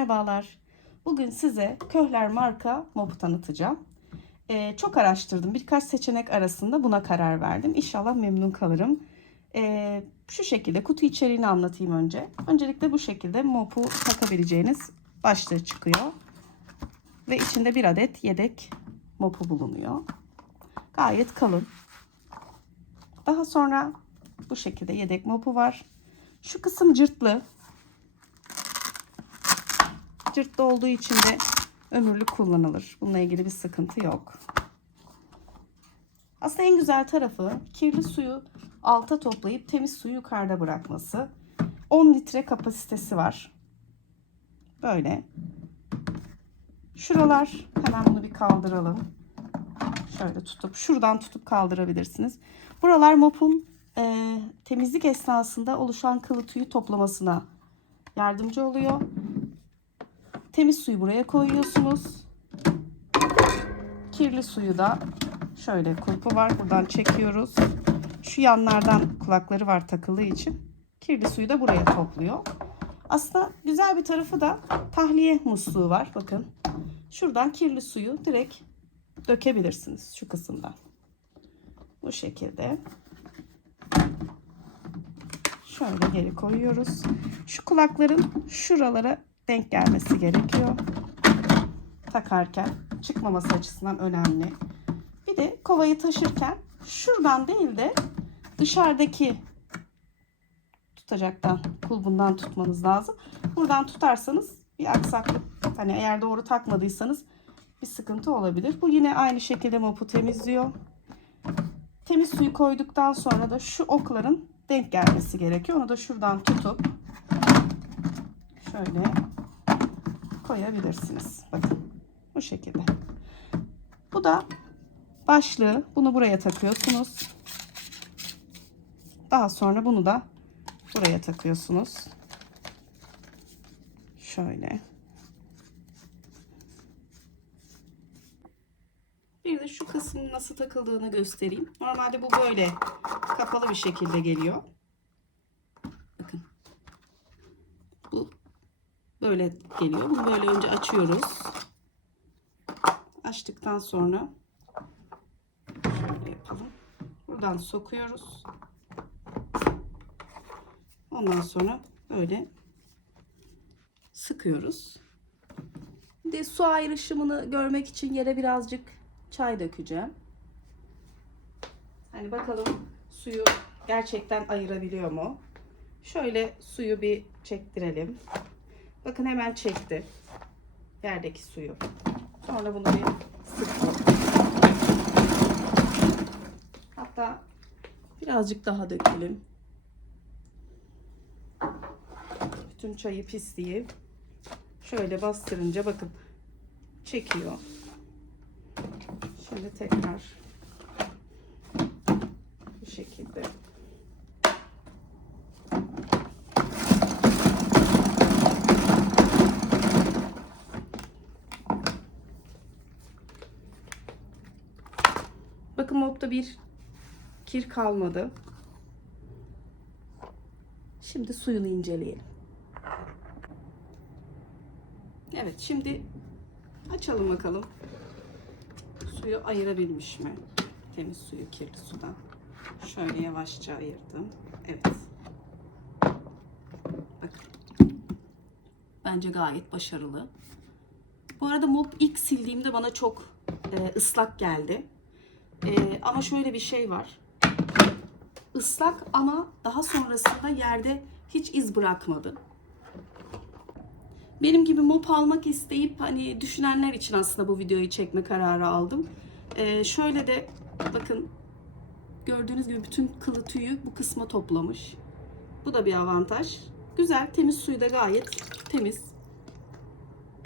Merhabalar. Bugün size Köhler marka mopu tanıtacağım. Ee, çok araştırdım. Birkaç seçenek arasında buna karar verdim. İnşallah memnun kalırım. Ee, şu şekilde kutu içeriğini anlatayım önce. Öncelikle bu şekilde mopu takabileceğiniz başlığı çıkıyor. Ve içinde bir adet yedek mopu bulunuyor. Gayet kalın. Daha sonra bu şekilde yedek mopu var. Şu kısım cırtlı. Cırtlı olduğu için de ömürlük kullanılır. Bununla ilgili bir sıkıntı yok. Aslında en güzel tarafı kirli suyu alta toplayıp temiz suyu yukarıda bırakması. 10 litre kapasitesi var. Böyle. Şuralar hemen bunu bir kaldıralım. Şöyle tutup şuradan tutup kaldırabilirsiniz. Buralar mopun e, temizlik esnasında oluşan kılı tüyü toplamasına yardımcı oluyor. Temiz suyu buraya koyuyorsunuz. Kirli suyu da şöyle kulpu var. Buradan çekiyoruz. Şu yanlardan kulakları var takıldığı için kirli suyu da buraya topluyor. Aslında güzel bir tarafı da tahliye musluğu var. Bakın. Şuradan kirli suyu direkt dökebilirsiniz şu kısımdan. Bu şekilde. Şöyle geri koyuyoruz. Şu kulakların şuralara denk gelmesi gerekiyor. Takarken çıkmaması açısından önemli. Bir de kovayı taşırken şuradan değil de dışarıdaki tutacaktan kulbundan tutmanız lazım. Buradan tutarsanız bir aksaklık hani eğer doğru takmadıysanız bir sıkıntı olabilir. Bu yine aynı şekilde mopu temizliyor. Temiz suyu koyduktan sonra da şu okların denk gelmesi gerekiyor. Onu da şuradan tutup şöyle koyabilirsiniz. Bakın bu şekilde. Bu da başlığı. Bunu buraya takıyorsunuz. Daha sonra bunu da buraya takıyorsunuz. Şöyle. Bir de şu kısmın nasıl takıldığını göstereyim. Normalde bu böyle kapalı bir şekilde geliyor. Bakın. Bu böyle geliyor. Bunu böyle önce açıyoruz. Açtıktan sonra şöyle yapalım. Buradan sokuyoruz. Ondan sonra böyle sıkıyoruz. De su ayrışımını görmek için yere birazcık çay dökeceğim. Hani bakalım suyu gerçekten ayırabiliyor mu? Şöyle suyu bir çektirelim. Bakın hemen çekti. Yerdeki suyu. Sonra bunu bir sıkalım. Hatta birazcık daha dökelim. Bütün çayı pisliği şöyle bastırınca bakın çekiyor. Şimdi tekrar bu şekilde Bakın mopta bir kir kalmadı. Şimdi suyunu inceleyelim. Evet şimdi açalım bakalım. Suyu ayırabilmiş mi? Temiz suyu kirli sudan. Şöyle yavaşça ayırdım. Evet. Bakın. Bence gayet başarılı. Bu arada mop ilk sildiğimde bana çok e, ıslak geldi. E, ama şöyle bir şey var. Islak ama daha sonrasında yerde hiç iz bırakmadı. Benim gibi mop almak isteyip hani düşünenler için aslında bu videoyu çekme kararı aldım. Ee, şöyle de bakın gördüğünüz gibi bütün kılı tüyü bu kısma toplamış. Bu da bir avantaj. Güzel, temiz suyu da gayet temiz.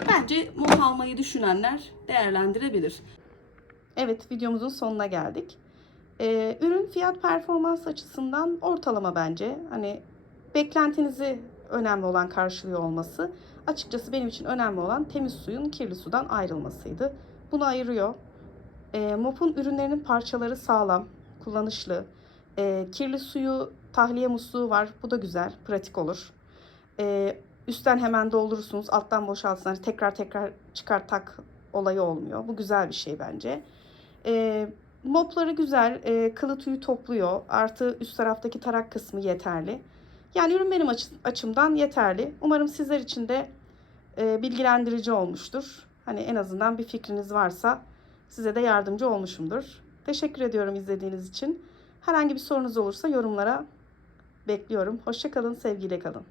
Bence mop almayı düşünenler değerlendirebilir. Evet, videomuzun sonuna geldik. Ee, ürün fiyat performans açısından ortalama bence. Hani beklentinizi önemli olan karşılıyor olması. Açıkçası benim için önemli olan temiz suyun kirli sudan ayrılmasıydı. Bunu ayırıyor. E, MOP'un ürünlerinin parçaları sağlam, kullanışlı. E, kirli suyu tahliye musluğu var. Bu da güzel, pratik olur. E, üstten hemen doldurursunuz. Alttan boşaltırsınız. Hani tekrar tekrar çıkar tak olayı olmuyor. Bu güzel bir şey bence. E, mopları güzel. E, kılı tüyü topluyor. Artı üst taraftaki tarak kısmı yeterli. Yani ürün benim açı- açımdan yeterli. Umarım sizler için de e, bilgilendirici olmuştur. Hani en azından bir fikriniz varsa size de yardımcı olmuşumdur. Teşekkür ediyorum izlediğiniz için. Herhangi bir sorunuz olursa yorumlara bekliyorum. Hoşçakalın, sevgiyle kalın.